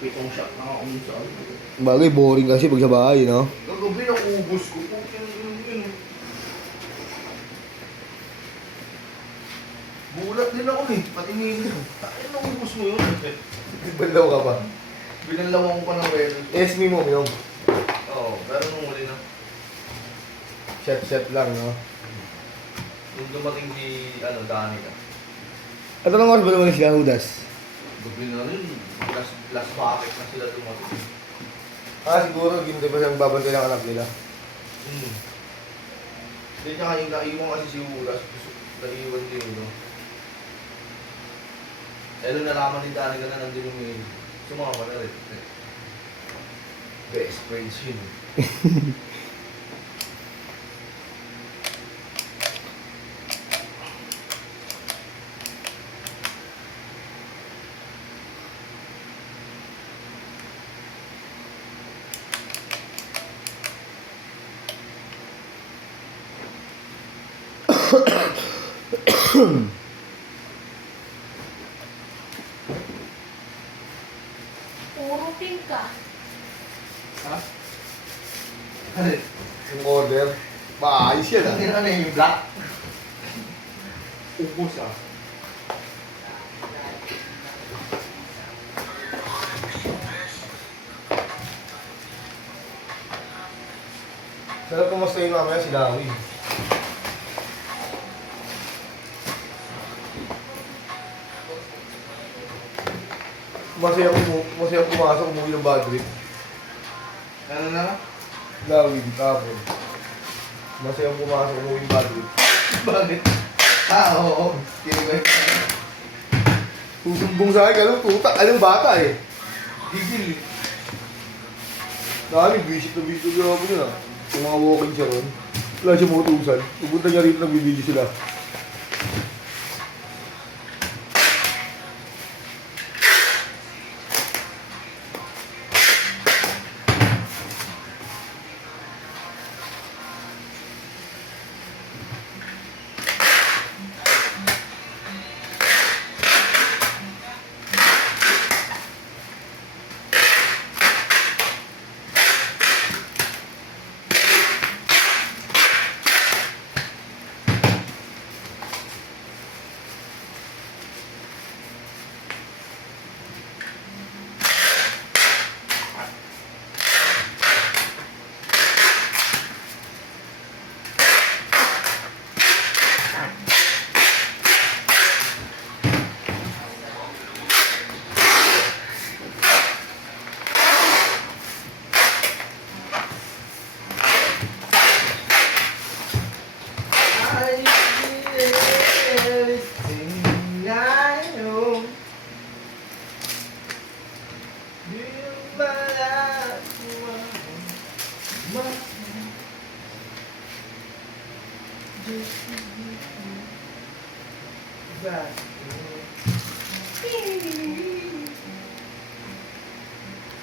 pitong shot na ako sa ano. Bagay, boring kasi pag sa bahay, no? Kagabi naubos ko po. Yun. Bulat din ako eh. Pati nilo. Tayo naubos mo yun. Balaw ka pa. Binalawan ko pa ng well. SB mo, yung Oo, pero nung uli na. shot lang, no? Nung dumating di, Dani ka. At anong oras ba naman sila, Hudas? Gabi na rin. Last bucket na sila dumating. Siguro, ginto pa siyang babantay ng anak nila. Hindi niya kayo naiwan kasi si Ulas. Naiwan din yun, no? Eh, nung nalaman din Dani ka na nandun yung may sumama na rin. Best friends yun. Puro pink ka. Ha? Ano? Yung order. Maayos yan, Ano yun, yung black? Ubus ah. Sarap kumustahin mamaya si Lawi. Masaya pumasok, umuwi ng bad trip. Ano na? Lawi, tapon. Masaya pumasok, umuwi ng bad trip. Bakit? Oo. Kinikwento. Susumbong sa akin, kalong tutak, alam bata eh. Gigil. Dami, visit na visit na ako nila. Kung mga walking siya ron, wala siya makutusan. Pupunta niya rito, nagbibideo sila.